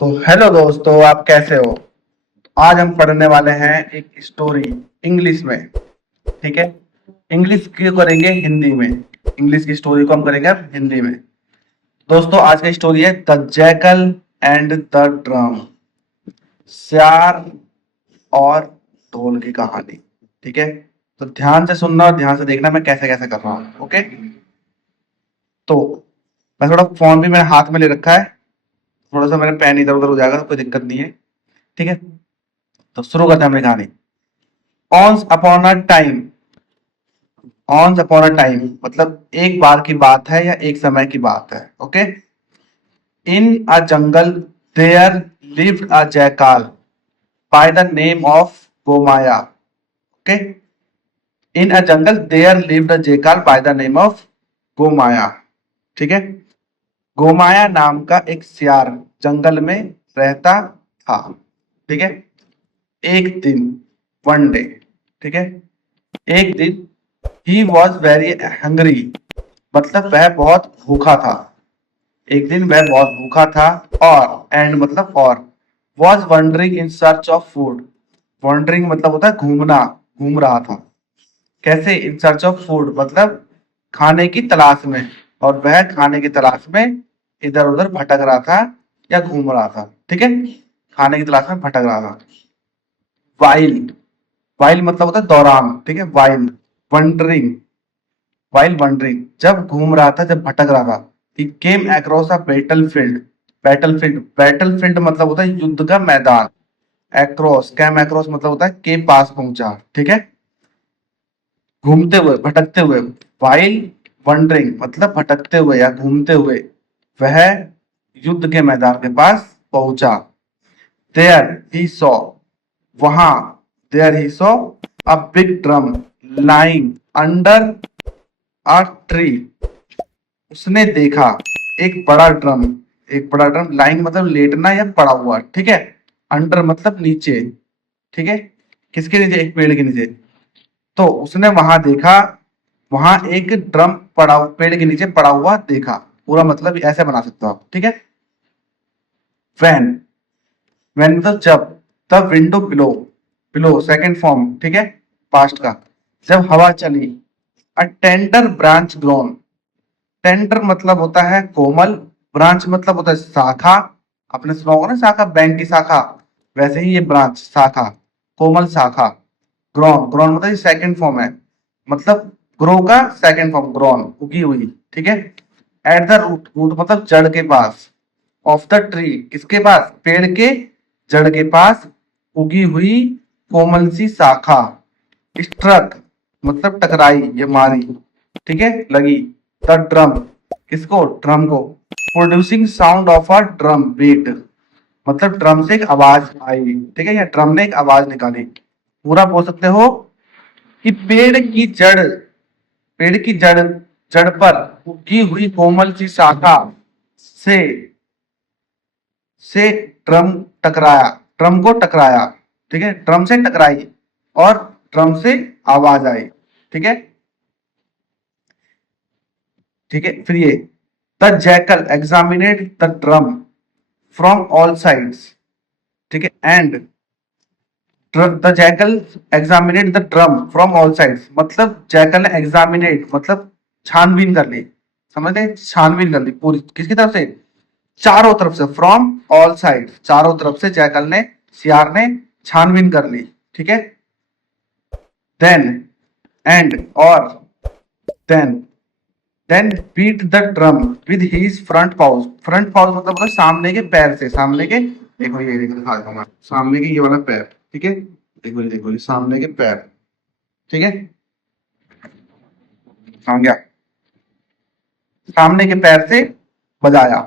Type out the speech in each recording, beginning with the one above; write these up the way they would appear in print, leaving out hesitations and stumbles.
तो हेलो दोस्तों, आप कैसे हो। आज हम पढ़ने वाले हैं एक स्टोरी इंग्लिश में। ठीक है। इंग्लिश की करेंगे हिंदी में। इंग्लिश की स्टोरी को हम करेंगे अब हिंदी में। दोस्तों, आज का स्टोरी है the jackal and the drum. सियार और ढोल की कहानी। ठीक है। तो ध्यान से सुनना और ध्यान से देखना मैं कैसे कैसे कर रहा हूँ। ओके। तो मैं थोड़ा फोन भी मेरे हाथ में ले रखा है। थोड़ा सा मेरा पेन इधर उधर हो जाएगा तो कोई दिक्कत नहीं है। ठीक है। तो शुरू करते हैं अपनी कहानी। Once upon a time. Once upon a time मतलब एक बार की बात है या एक समय की बात है। Okay. In a jungle there lived a jackal by the name of Gomaya. Okay. In a jungle there lived a jackal by the name of Gomaya. ठीक है। गोमाया नाम का एक सियार जंगल में रहता था। ठीक है। एक दिन, वन डे। ठीक है। एक दिन ही वॉज वेरी हंग्री मतलब वह बहुत भूखा था। एक दिन वह बहुत भूखा था। और एंड मतलब और was wondering in search of food. Wondering मतलब होता है घूमना, घूम रहा था। कैसे? इन सर्च ऑफ फूड मतलब खाने की तलाश में। और वह खाने की तलाश में इधर उधर भटक रहा था या घूम रहा था। ठीक है। खाने की तलाश में भटक रहा था। वाइल्ड, वाइल्ड मतलब होता है दौरान। ठीक है। वाइल्ड, वंडरिंग, वाइल वंडरिंग जब घूम रहा था, जब भटक रहा था। He came across a battlefield. Battlefield, battlefield मतलब होता है युद्ध का मैदान। एक्रॉस, कैम अक्रॉस मतलब होता है के पास पहुंचा। ठीक है। घूमते हुए, भटकते हुए। वाइल वंडरिंग मतलब भटकते हुए या घूमते हुए वह युद्ध के मैदान के पास पहुंचा। देयर ही सॉ, वहां, there he saw a big drum lying under a tree. उसने देखा एक बड़ा ड्रम, एक बड़ा ड्रम, लाइंग मतलब लेटना या पड़ा हुआ। ठीक है। अंडर मतलब नीचे। ठीक है। किसके नीचे? एक पेड़ के नीचे। तो उसने वहां देखा, वहां एक ड्रम पड़ा, पेड़ के नीचे पड़ा हुआ देखा। पूरा मतलब ऐसे बना सकते हो आप। ठीक है। वैन, वैन मतलब जब। The window below, below second form. ठीक है। पास्ट का। जब हवा चली। A tender branch grown. Tender मतलब होता है कोमल। ब्रांच मतलब होता है शाखा। आपने सुना होगा ना शाखा, बैंक की शाखा। वैसे ही ये ब्रांच, शाखा, कोमल शाखा। ग्रॉन, ग्रॉन मतलब ये सेकंड फॉर्म है। मतलब ग्रो का सेकंड फॉर्म, ग्रॉन, उगी हुई। ठीक है। एट द रूट, रूट मतलब जड़ के पास। ऑफ द ट्री, किसके पास? पेड़ के जड़ के पास उगी हुई कोमल सी शाखा। स्ट्रक मतलब टकराई या मारी। ठीक है। लगी। द ड्रम, किसको? ड्रम को। Producing sound of a drum beat मतलब ड्रम से एक आवाज आई। ठीक है। या ड्रम ने एक आवाज निकाली। पूरा बोल सकते हो कि पेड़ की जड़, पेड़ की जड़, जड़ पर उगी हुई कोमल सी शाखा से से ड्रम टकराया, ड्रम को टकराया। ठीक है। ड्रम से टकराई और ड्रम से आवाज आई। ठीक है। ठीक है। फिर ये the jackal examined the drum from all sides. ठीक है। And the jackal examined the drum from all sides मतलब जैकल ने एग्जामिनेट मतलब छानबीन कर ली। समझते? छानबीन कर ली पूरी, किसकी तरफ से? चारों तरफ से। फ्रॉम ऑल साइड, चारों तरफ से जैकल ने, सियार ने छानबीन कर ली। ठीक है। देन, एंड और, then, then beat the drum with his front paws. Front paws मतलब होता है सामने के पैर से। सामने के, देखो ये देखो दिखा देता हूं मैं। सामने के ये वाला पैर। ठीक है। देखो ये सामने के पैर। ठीक है। समझ गया? सामने के पैर से बजाया।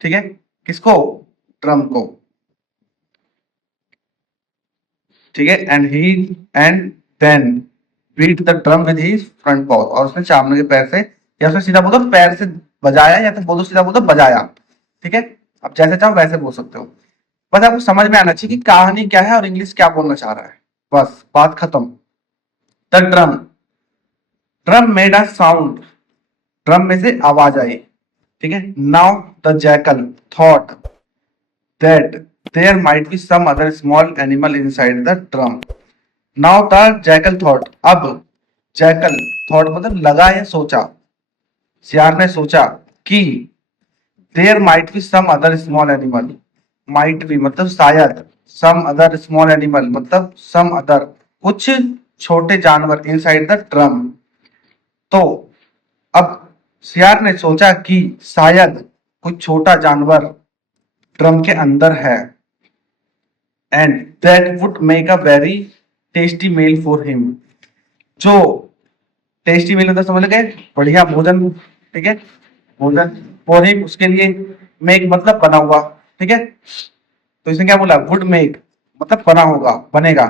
ठीक है। किसको? ड्रम को। ठीक है। And then beat the drum with his front paw और उसने सामने के पैर से, या उसने सीधा बोलो पैर से बजाया, या तो बोलो सीधा बोलो बजाया। ठीक है। अब जैसे चाहो वैसे बोल सकते हो। बस आपको समझ में आना चाहिए कि कहानी क्या है और इंग्लिश क्या बोलना चाह रहा है। बस बात खत्म। The drum, drum made a sound, drum में से आवाज आई। ठीक है। Now the jackal thought that there might be some other small animal inside the drum. Now the jackal thought. अब jackal thought मतलब लगा या सोचा, सियार ने सोचा कि there might be some other small animal, might be मतलब शायद, सम अदर स्मॉल एनिमल मतलब सम अदर कुछ छोटे जानवर इनसाइड द ड्रम। तो अब सियार ने सोचा कि शायद कुछ छोटा जानवर ड्रम के अंदर है, and that would make a very tasty meal for him. जो टेस्टी मील मतलब समझ गए, बढ़िया भोजन, ठीक है, भोजन फॉर हिम उसके लिए, मेक मतलब बना हुआ, ठीक है। तो इसने क्या बोला, वुड मेक मतलब बना होगा, बनेगा।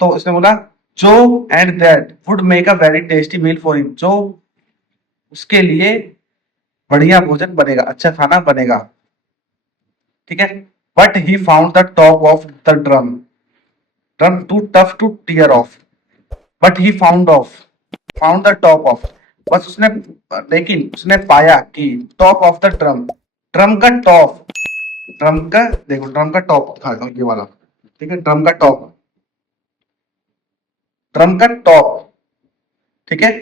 तो इसने बोला जो and that would make a very tasty meal for him, जो उसके लिए बढ़िया भोजन बनेगा, अच्छा खाना बनेगा, ठीक है। But he found the top of the drum, drum too tough to tear off, but he found the top off, बस उसने, लेकिन उसने पाया कि top of the drum, drum का टॉप, ड्रम का देखो, ड्रम का टॉप दिखाता हूँ ये वाला, ठीक है, ड्रम का टॉप, ड्रम का टॉप, ठीक है,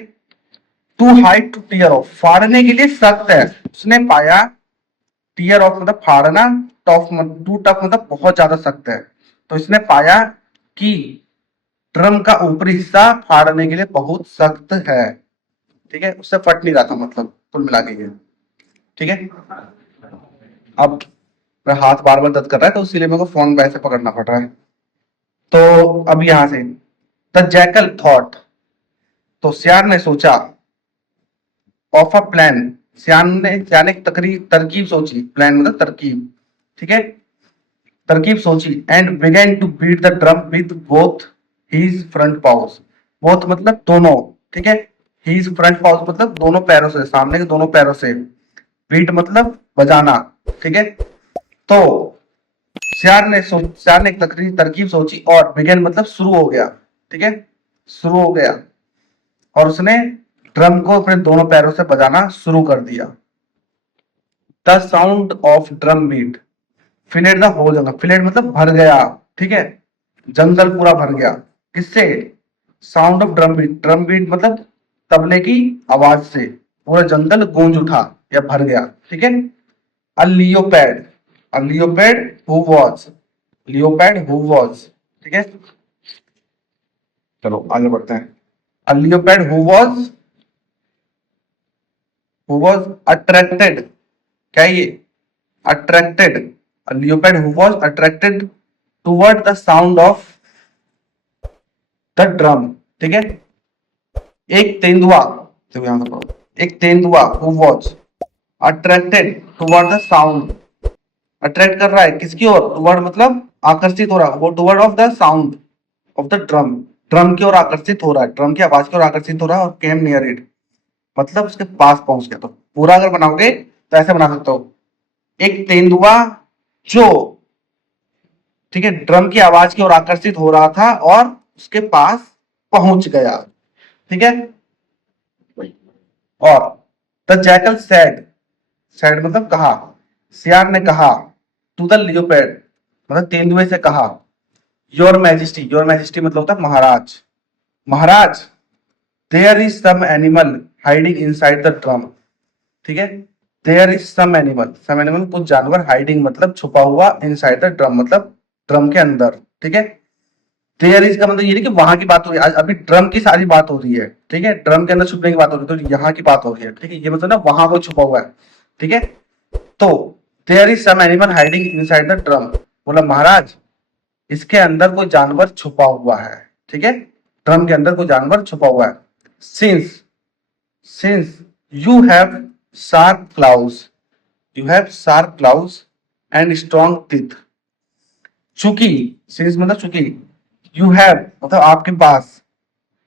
too tight to tear off, फाड़ने के लिए सख्त है। उसने पाया, टीयर ऑफ मतलब फाड़ना, टॉप टू टफ मतलब बहुत ज्यादा सख्त है। तो इसने पाया कि ड्रम का ऊपरी हिस्सा फाड़ने के लिए बहुत सख्त है, ठीक है, उससे फट नहीं रहा था, मतलब कुल मिला के ये, ठीक है। अब मेरा हाथ बार बार दर्द कर रहा है, तो इसीलिए मेरे को फोन पे ऐसे पकड़ना पड़ रहा है। तो अब यहां से द जैकल थॉट, तो सियार ने सोचा, ऑफ अ प्लान, सियार ने तरकीब सोची, प्लान मतलब तरकीब, ठीक है, तरकीब सोची, and began to beat the drum with both his front paws, both मतलब दोनों, ठीक है, हीज फ्रंट पाउस मतलब दोनों पैरों से, सामने के दोनों पैरों से, बीट मतलब बजाना, ठीक है। तो सियार ने एक तरकीब सोची, और बिगेन मतलब शुरू हो गया, ठीक है, शुरू हो गया, और उसने ड्रम को अपने दोनों पैरों से बजाना शुरू कर दिया। The sound of drum beat filled the whole jungle, filled मतलब भर गया, ठीक है, जंगल पूरा भर गया, किससे, sound of drum beat, drum beat मतलब तबले की आवाज से पूरा जंगल गूंज उठा या भर गया, ठीक है। अ लियोपैड, अ लियोपैड हु वाज, लियोपैड हु वाज, ठीक है। चलो आगे बढ़ते हैं। अ लियोपैड हु वाज अट्रैक्टेड, क्या ये, attracted, a leopard who was attracted toward the sound of the drum, ठीक है। एक तेंदुआ, देखो यहां से पढ़ो, एक तेंदुआ who was attracted toward the sound, attract कर रहा है किसकी ओर, toward मतलब आकर्षित हो रहा है, वो toward of the sound of the drum, drum की ओर आकर्षित हो रहा है, ड्रम की आवाज की ओर आकर्षित हो रहा है, और came near it मतलब उसके पास पहुंच गया। तो पूरा अगर बनाओगे तो ऐसे बना सकते हो, एक तेंदुआ जो, ठीक है, ड्रम की आवाज की ओर आकर्षित हो रहा था और उसके पास पहुंच गया, ठीक है। और द जैकल सेड, सेड मतलब कहा, सियार ने कहा, टू द लियोपैड मतलब तेंदुए से कहा, योर मैजेस्टी मतलब होता है महाराज, महाराज, there is some animal hiding inside the drum, ठीक है, देयर इज सम एनिमल कुछ जानवर, हाइडिंग मतलब छुपा हुआ, इनसाइड द ड्रम मतलब ड्रम के अंदर, ठीक है। देयर इज का मतलब ये नहीं कि वहां की बात हो रही है, अभी ड्रम की सारी बात हो रही है, ठीक है, ड्रम के अंदर छुपने की बात हो रही है, तो यहाँ की बात हो रही है, ठीक है, ये मतलब ना वहां को छुपा हुआ है, ठीक है। तो there is some animal hiding inside the drum, बोला महाराज इसके अंदर कोई जानवर छुपा हुआ है, ठीक है, ड्रम के अंदर कोई जानवर छुपा हुआ है। Since since you have sharp claws, you have sharp claws and strong teeth, चूंकि, सिंस मतलब चूंकि, यू हैव मतलब आपके पास,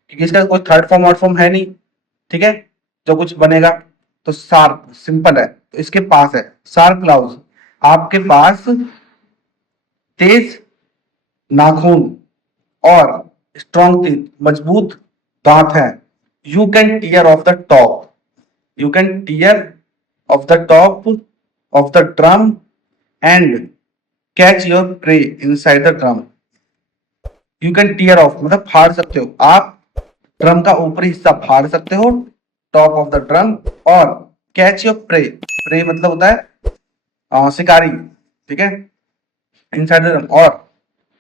क्योंकि इसका कोई थर्ड फॉर्म और फॉर्म है नहीं, ठीक है, जो कुछ बनेगा, तो शार्प सिंपल है, तो इसके पास है शार्प क्लाउज, आपके पास तेज नाखून और स्ट्रॉन्ग टीथ मजबूत दांत है। You can tear off the top, you can tear off the top of the drum and catch your prey inside the drum. You can tear off मतलब फाड़ सकते हो आप, ड्रम का ऊपरी हिस्सा फाड़ सकते हो, टॉप ऑफ द ड्रम। और कैच योर प्रे, प्रे मतलब होता है शिकारी, ठीक है, इनसाइड द ड्रम, और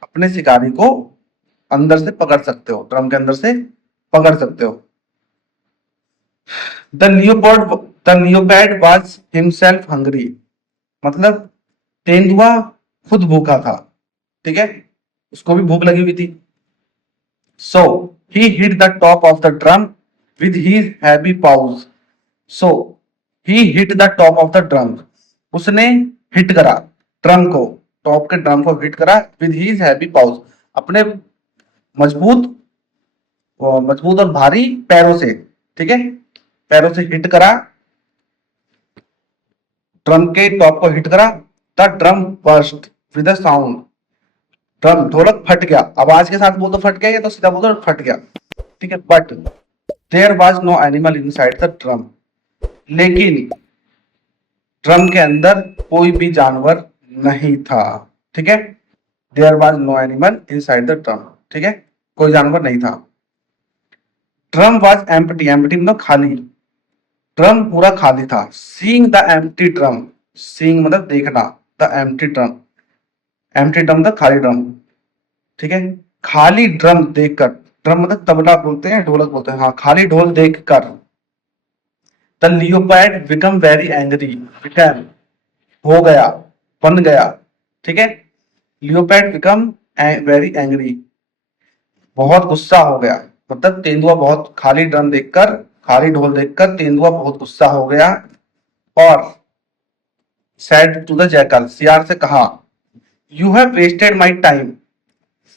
अपने शिकारी को अंदर से पकड़ सकते हो, ड्रम के अंदर से पकड़ सकते हो। द लियोपैड वाज हिमसेल्फ हंग्री, मतलब तेंदुआ खुद भूखा था, ठीक है, उसको भी भूख लगी हुई थी। So he hit the top of the drum with his heavy paws. So he hit the top of the drum, उसने हिट करा ड्रम को, टॉप के ड्रम को हिट करा विद हिज हैवी पाउज, अपने मजबूत मजबूत और भारी पैरों से, ठीक है, पैरों से हिट करा, ड्रम के टॉप को हिट करा। The drum burst with a sound, drum ढोलक फट गया, आवाज के साथ बोल तो फट गया, या तो सीधा बोल तो फट गया, ठीक है। But there was no animal inside the drum, लेकिन ड्रम के अंदर कोई भी जानवर नहीं था, ठीक है। There was no animal inside the drum, ठीक है, कोई जानवर नहीं था। ड्रम वाज एम्प्टी, एम्प्टी मतलब खाली, ड्रम पूरा खाली था। Seeing the empty drum, seeing मतलब देखना, the empty drum, empty drum मतलब खाली ड्रम, ठीक है। खाली ड्रम देखकर, ड्रम मतलब तबला बोलते हैं, ढोलक बोलते हैं, हाँ, खाली ढोल देखकर the leopard become very angry, become हो गया, बन गया, ठीक है। लियोपैड बिकम वेरी एंग्री, बहुत गुस्सा हो गया, मतलब तेंदुआ बहुत, खाली ड्रम देखकर, खाली ढोल देखकर तेंदुआ बहुत गुस्सा हो गया। और सेड टू द जैकल, सियार से कहा, you have wasted my time,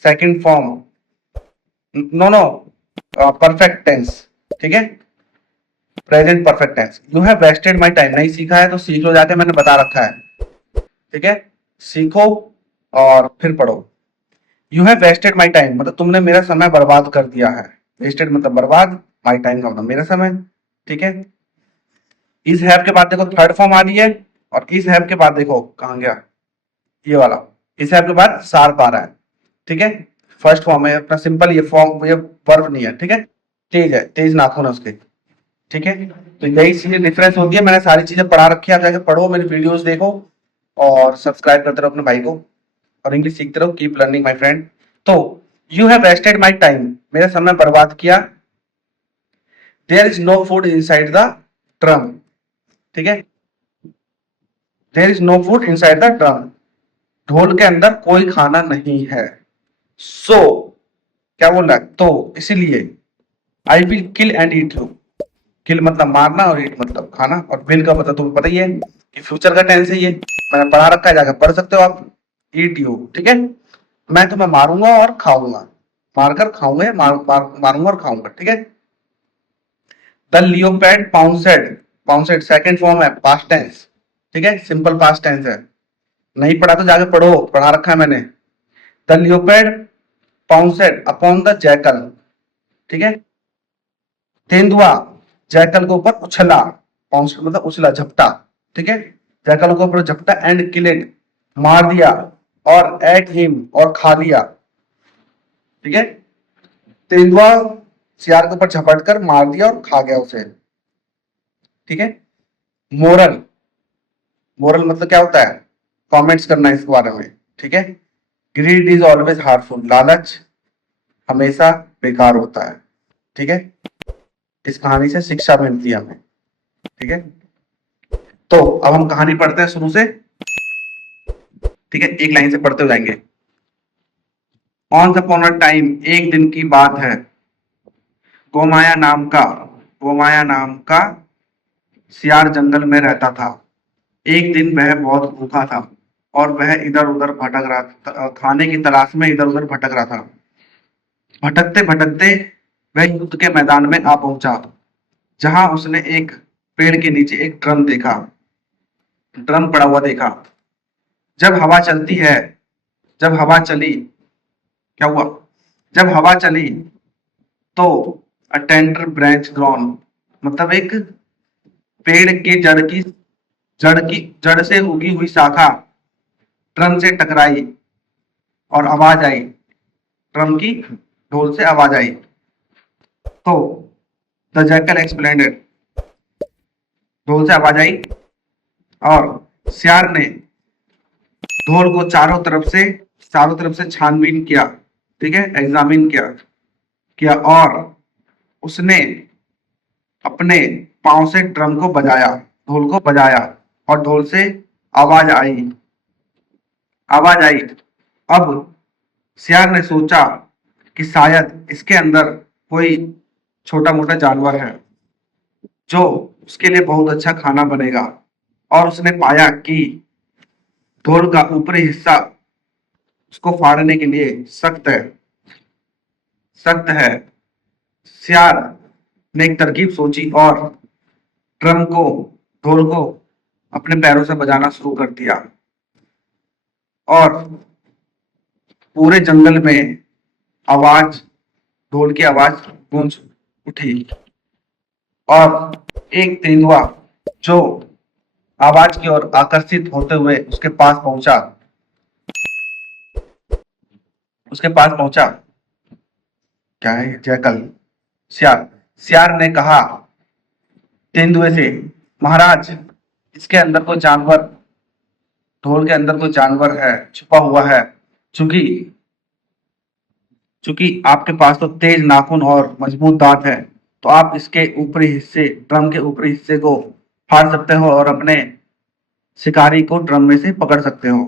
second form, no no, perfect tense, ठीक है, present perfect tense. You have wasted my time, नहीं सीखा है तो सीख लो जाके, मैंने बता रखा है, ठीक है, सीखो और फिर पढ़ो। You have wasted my time मतलब तुमने मेरा समय बर्बाद कर दिया है, वेस्टेड मतलब बर्बाद, माई टाइम का मतलब मेरा समय, ठीक है। इस हैव के बाद देखो थर्ड फॉर्म आ रही है, और इस हैव के बाद देखो कहां गया ये वाला, इस हैव के बाद शार्प आ रहा है, ठीक है। फर्स्ट फॉर्म है अपना सिंपल, ये फॉर्म, ये वर्ब नहीं है, ठीक है, तेज है, तेज नाखून है उसके, ठीक है। तो यही चीजें डिफरेंस होती है, मैंने सारी चीजें पढ़ा रखी है, आप जाके पढ़ो, मेरी वीडियोस देखो, और सब्सक्राइब करते रहो अपने भाई को, और इंग्लिश सीखते रहो, कीप लर्निंग माय फ्रेंड। तो you have wasted my time, मेरा समय बर्बाद किया। There is no food inside the drum, ठीक है, there is no food inside the drum, ढोल के अंदर कोई खाना नहीं है। सो क्या बोल रहा है, तो इसीलिए I will kill and eat you, kill मतलब मारना, और ईट मतलब खाना, और विल का मतलब तुम्हें पता ही है कि फ्यूचर का टेंस है, ये मैंने पढ़ा रखा है, जाकर पढ़ सकते हो आप। ईट यू, ठीक है, मैं तुम्हें मारूंगा और खाऊंगा, मारकर खाऊंगा, मारूंगा और खाऊंगा, ठीक है। द लियोपैड पाउंसेड, पाउंसेड सेकंड फॉर्म है, पास्ट टेंस, ठीक है, सिंपल पास्ट टेंस है, नहीं पढ़ा तो जाके पढ़ो, पढ़ा रखा है मैंने। द लियोपैड पाउंसेड अपॉन द जैकल, ठीक है, तेंदुआ जैकल के ऊपर उछला, पाउंसेड मतलब उछला, झपटा, ठीक है, जैकल के ऊपर झपटा, एंड किलेड मार दिया, और एट हिम और खा लिया, ठीक है, तेंदुआ सियार के ऊपर झपट कर मार दिया और खा गया उसे, ठीक है। मोरल, मोरल मतलब क्या होता है, कमेंट्स करना इसके बारे में, ठीक है। ग्रीड इज ऑलवेज हार्मफुल, लालच हमेशा बेकार होता है, ठीक है। इस कहानी से शिक्षा मिलती है हमें, ठीक है। तो अब हम कहानी पढ़ते हैं शुरू से, ठीक है, एक लाइन से पढ़ते हो जाएंगे। ऑन अपॉन अ टाइम, एक दिन की बात है, गोमाया नाम का, गोमाया नाम का सियार जंगल में रहता था। एक दिन वह बहुत भूखा था, और वह इधर उधर भटक रहा था, खाने की तलाश में इधर उधर भटक रहा था। भटकते भटकते वह युद्ध के मैदान में आ पहुंचा, जहां उसने एक पेड़ के नीचे एक ड्रम देखा, ड्रम पड़ा हुआ देखा। जब हवा चलती है, जब हवा चली, क्या हुआ, जब हवा चली तो अ टेंडर ब्रांच ग्रोन, मतलब एक पेड़ के जड़ से उगी हुई शाखा ड्रम से टकराई और आवाज आई, ड्रम की ढोल से आवाज आई। तो द जैकल एक्सप्लेन्ड इट, ढोल से आवाज आई और सियार ने ढोल को चारों तरफ से छानबीन किया, ठीक है, एग्जामिन किया और उसने अपने पांव से ड्रम को बजाया, ढोल को बजाया और ढोल से आवाज आई। अब सियार ने सोचा कि शायद इसके अंदर कोई छोटा मोटा जानवर है जो उसके लिए बहुत अच्छा खाना बनेगा, और उसने पाया कि ढोल का ऊपरी हिस्सा उसको फाड़ने के लिए सख्त है। सियार ने एक तरकीब सोची और ढोल को अपने पैरों से बजाना शुरू कर दिया और पूरे जंगल में ढोल की आवाज गूंज उठी और एक तेंदुआ जो आवाज की ओर आकर्षित होते हुए उसके पास पहुंचा। क्या है? जैकल, सियार ने कहा तेंदुए से, महाराज, इसके अंदर कोई जानवर, ढोल के अंदर कोई जानवर है, छुपा हुआ है। चूंकि आपके पास तो तेज नाखून और मजबूत दांत है, तो आप इसके ड्रम के ऊपरी हिस्से को फाड़ सकते हो और अपने शिकारी को ड्रम में से पकड़ सकते हो।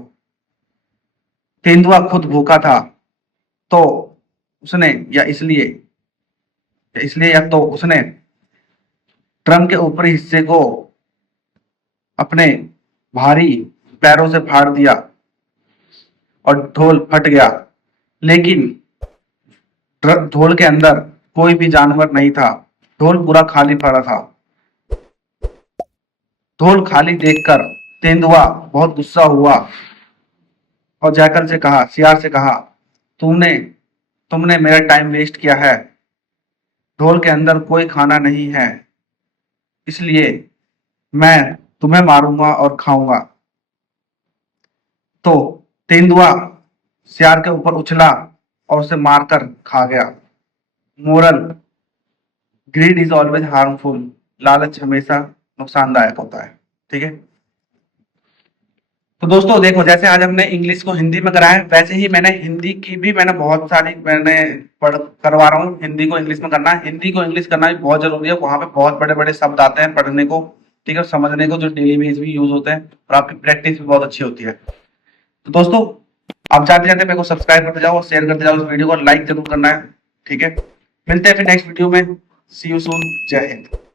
तेंदुआ खुद भूखा था, तो उसने उसने ड्रम के ऊपरी हिस्से को अपने भारी पैरों से फाड़ दिया और ढोल फट गया। लेकिन ढोल के अंदर कोई भी जानवर नहीं था, ढोल पूरा खाली पड़ा था। ढोल खाली देखकर तेंदुआ बहुत गुस्सा हुआ और सियार से कहा, तुमने मेरा टाइम वेस्ट किया है, ढोल के अंदर कोई खाना नहीं है, इसलिए मैं तुम्हें मारूंगा और खाऊंगा। तो तेंदुआ सियार के ऊपर उछला और उसे मारकर खा गया। Moral, grid is always harmful, लालच हमेशा नुकसानदायक होता है। ठीक है, तो दोस्तों देखो, जैसे आज हमने इंग्लिश को हिंदी में कराया, वैसे ही मैंने हिंदी की भी बहुत सारी करवा रहा हूँ। हिंदी को इंग्लिश में करना, हिंदी को इंग्लिश करना भी बहुत जरूरी है। वहां पे बहुत बड़े बड़े शब्द आते हैं पढ़ने को, ठीक है, समझने को, जो डेली बेस भी यूज होते हैं और आपकी प्रैक्टिस भी बहुत अच्छी होती है। तो दोस्तों, आप जाते जाते मेरे को सब्सक्राइब करते जाओ और शेयर करते जाओ, इस वीडियो को लाइक जरूर करना है। ठीक है, मिलते हैं फिर नेक्स्ट वीडियो में। सी यू सून, जय हिंद।